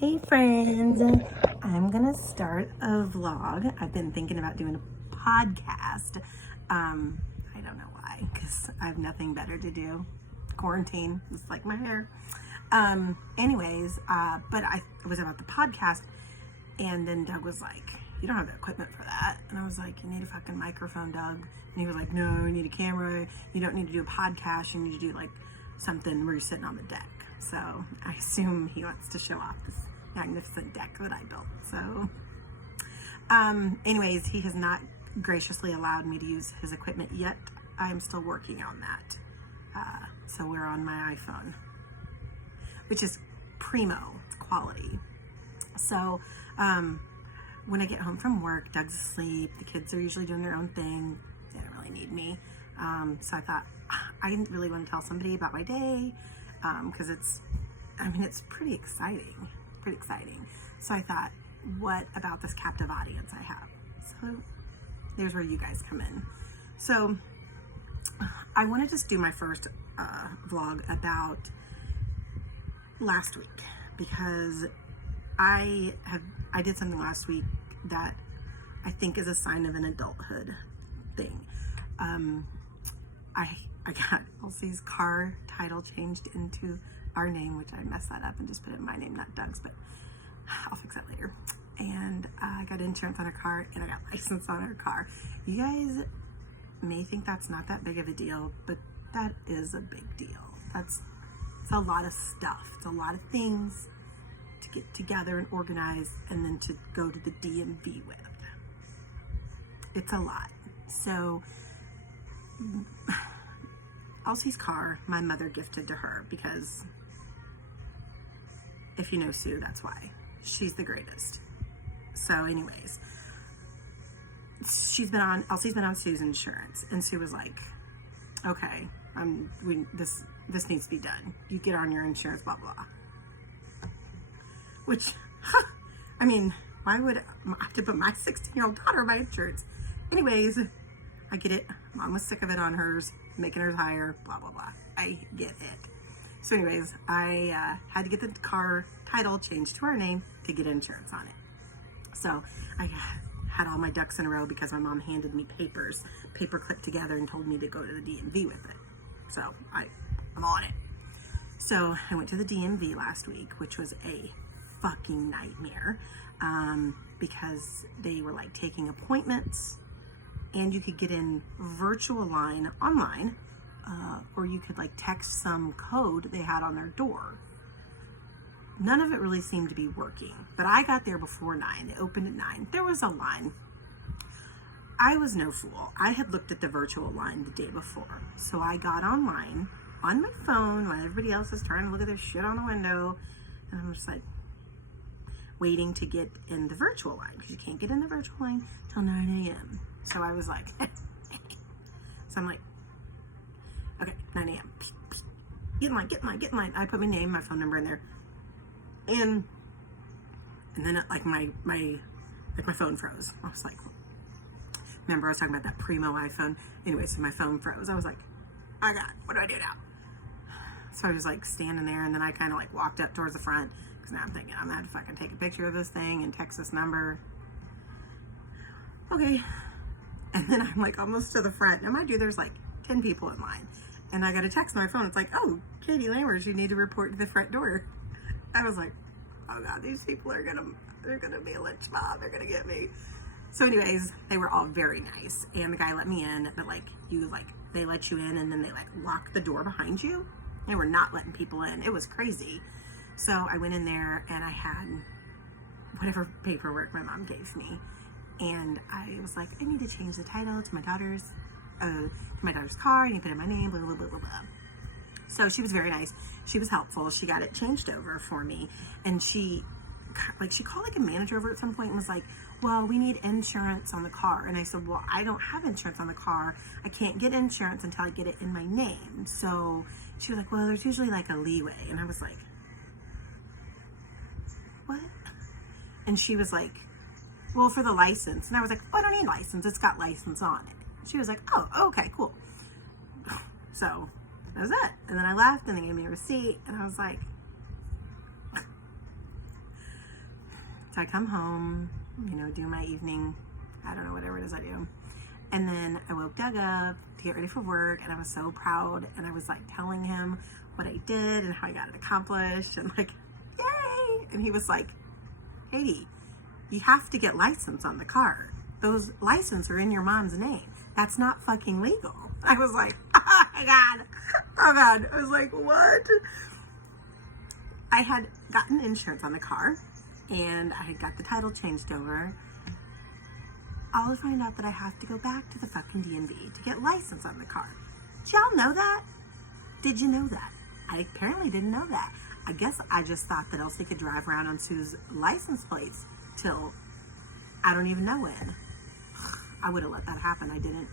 Hey friends, I'm gonna start a vlog. I've been thinking about doing a podcast. I don't know why, because I have nothing better to do. Quarantine, just like my hair. But I it was about the podcast, and then Doug was like, "You don't have the equipment for that," and I was like, "You need a fucking microphone, Doug." And he was like, "No, you need a camera. You don't need to do a podcast. You need to do like something where you're sitting on the deck." So I assume he wants to show off this magnificent deck that I built. So, anyways, he has not graciously allowed me to use his equipment yet. I'm still working on that. So we're on my iPhone, which is primo, it's quality. So, when I get home from work, Doug's asleep, the kids are usually doing their own thing, they don't really need me. So I thought, I didn't really want to tell somebody about my day, because it's pretty exciting, So I thought, what about this captive audience I have? So there's where you guys come in. So I want to just do my first vlog about last week, because I did something last week that I think is a sign of an adulthood thing. I got Elsie's car title changed into our name, which I messed that up and just put it in my name, not Doug's, but I'll fix that later. And I got insurance on her car, and I got license on her car. You guys may think that's not that big of a deal, but that is a big deal. It's a lot of stuff. It's a lot of things to get together and organize, and then to go to the DMV with. It's a lot. So Elsie's car, my mother gifted to her, because if you know Sue, that's why. She's the greatest. So anyways, Elsie's been on Sue's insurance, and Sue was like, okay, this needs to be done. You get on your insurance, blah, blah. Which, I mean, why would I have to put my 16-year-old daughter on my insurance? Anyways, I get it. Mom was sick of it on hers, making hers higher, blah, blah, blah. I get it. So anyways, I had to get the car title changed to our name to get insurance on it. So I had all my ducks in a row, because my mom handed me papers, paper clipped together, and told me to go to the DMV with it. So I'm on it. So I went to the DMV last week, which was a fucking nightmare, because they were like taking appointments, and you could get in virtual line online, or you could like text some code they had on their door. None of it really seemed to be working, but I got there before 9. It opened at 9. There was a line. I was no fool. I had looked at the virtual line the day before. So I got online on my phone while everybody else is trying to look at their shit on the window. And I'm just like waiting to get in the virtual line, because you can't get in the virtual line till 9 a.m. So I was like, so I'm like, okay, 9 a.m. Get in line. I put my name, my phone number in there. And then it, like my phone froze. I was like, remember I was talking about that primo iPhone? Anyway, so my phone froze. I was like, oh God, what do I do now? So I was like standing there, and then I kind of like walked up towards the front, because now I'm thinking I'm gonna have to fucking take a picture of this thing and text this number. Okay. And then I'm like almost to the front. Now mind you, there's like 10 people in line, and I got a text on my phone. It's like, oh, Katie Lammers, you need to report to the front door. I was like, oh God, these people they're gonna be a lynch mob. They're gonna get me. So anyways, they were all very nice, and the guy let me in, but they let you in, and then they like lock the door behind you. They were not letting people in. It was crazy. So I went in there, and I had whatever paperwork my mom gave me, and I was like, I need to change the title to my daughter's car. I need to put in my name, blah blah blah blah blah. So she was very nice. She was helpful. She got it changed over for me, and she called like a manager over at some point and was like, well, we need insurance on the car. And I said, well, I don't have insurance on the car. I can't get insurance until I get it in my name. So she was like, well, there's usually like a leeway. And I was like, what? And she was like, well, for the license. And I was like, oh, I don't need license. It's got license on it. She was like, oh, okay, cool. So that was it. And then I left, and they gave me a receipt, and I was like, So I come home, you know, do my evening, I don't know, whatever it is I do. And then I woke Doug up to get ready for work, and I was so proud. And I was like telling him what I did and how I got it accomplished, and like, yay! And he was like, Katie, you have to get license on the car. Those licenses are in your mom's name. That's not fucking legal. I was like, oh my God. Oh God. I was like, what? I had gotten insurance on the car, and I had got the title changed over. All to find out that I have to go back to the fucking DMV to get license on the car. Did y'all know that? Did you know that? I apparently didn't know that. I guess I just thought that Elsie could drive around on Sue's license plates till I don't even know when. I would have let that happen. I didn't.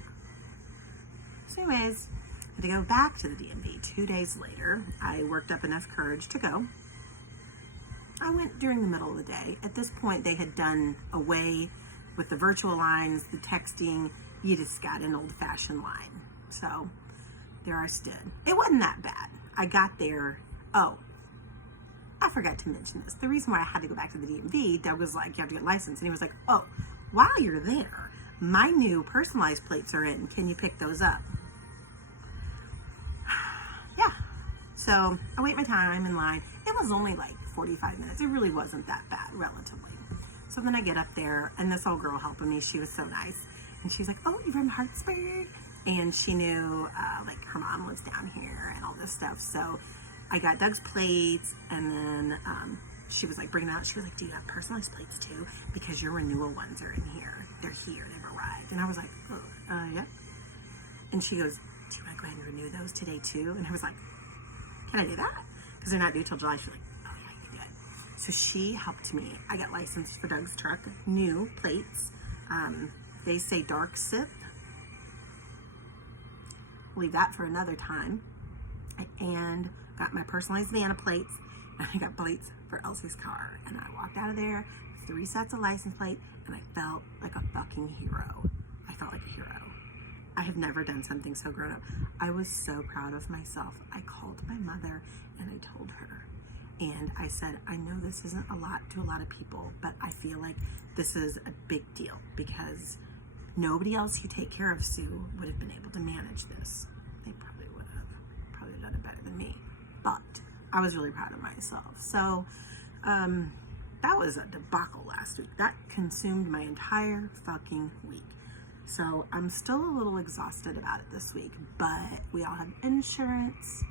So anyways, I had to go back to the DMV 2 days later. I worked up enough courage to go. I went during the middle of the day. At this point, they had done away with the virtual lines, the texting. You just got an old-fashioned line. So there I stood. It wasn't that bad. I got there. Oh, I forgot to mention this. The reason why I had to go back to the DMV, Doug was like, you have to get licensed. And he was like, oh, while you're there, my new personalized plates are in. Can you pick those up? Yeah. So I wait my time in line. It was only like 45 minutes. It really wasn't that bad, relatively. So then I get up there, and this old girl helping me, she was so nice. And she's like, oh, you're from Hartsburg? And she knew, like, her mom lives down here and all this stuff. So I got Doug's plates, and then she was like, bring it out. She was like, do you have personalized plates too? Because your renewal ones are in here. They're here. They've arrived. And I was like, oh, yeah. And she goes, do you want to go ahead and renew those today too? And I was like, can I do that? Because they're not due till July. She's like, oh yeah, you can do it. So she helped me. I got licensed for Doug's truck, new plates. They say dark sip. Leave that for another time. And got my personalized Vanna plates, and I got plates for Elsie's car. And I walked out of there with 3 sets of license plate, and I felt like a fucking hero. I felt like a hero. I have never done something so grown up. I was so proud of myself. I called my mother and I told her. And I said, I know this isn't a lot to a lot of people, but I feel like this is a big deal because nobody else who take care of Sue would have been able to manage this. They probably would have done it better than me. But I was really proud of myself. So that was a debacle last week. That consumed my entire fucking week. So I'm still a little exhausted about it this week, but we all have insurance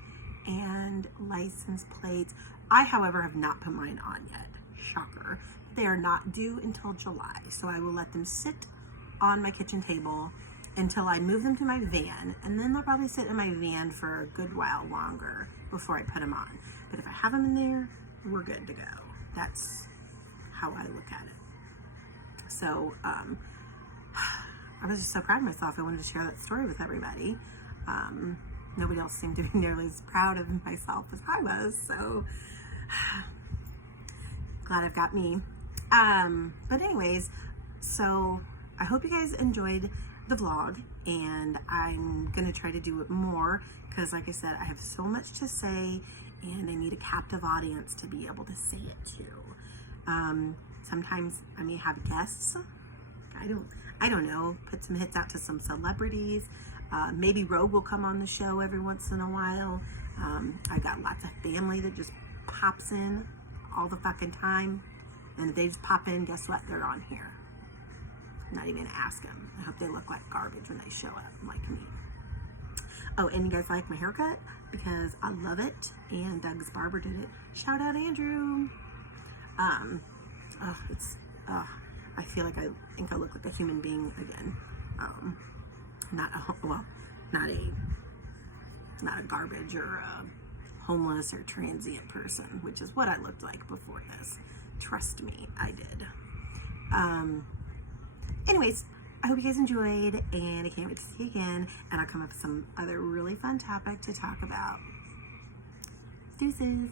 and license plates. I, however, have not put mine on yet. Shocker. They are not due until July, so I will let them sit on my kitchen table until I move them to my van, and then they'll probably sit in my van for a good while longer before I put them on. But if I have them in there, we're good to go. That's how I look at it. So, I was just so proud of myself. I wanted to share that story with everybody. Nobody else seemed to be nearly as proud of myself as I was, so glad I've got me. But anyways, so I hope you guys enjoyed the vlog, and I'm gonna try to do it more because, like I said, I have so much to say, and I need a captive audience to be able to say it to. Sometimes I may have guests. I don't know, put some hits out to some celebrities. Maybe Rogue will come on the show every once in a while. I got lots of family that just pops in all the fucking time. And if they just pop in, guess what? They're on here. Not even ask them. I hope they look like garbage when they show up, like me. Oh, and you guys like my haircut? Because I love it. And Doug's barber did it. Shout out Andrew. I feel like I think I look like a human being again. Not a garbage or a homeless or transient person, which is what I looked like before this. Trust me, I did. Anyways, I hope you guys enjoyed, and I can't wait to see you again, and I'll come up with some other really fun topic to talk about. Deuces.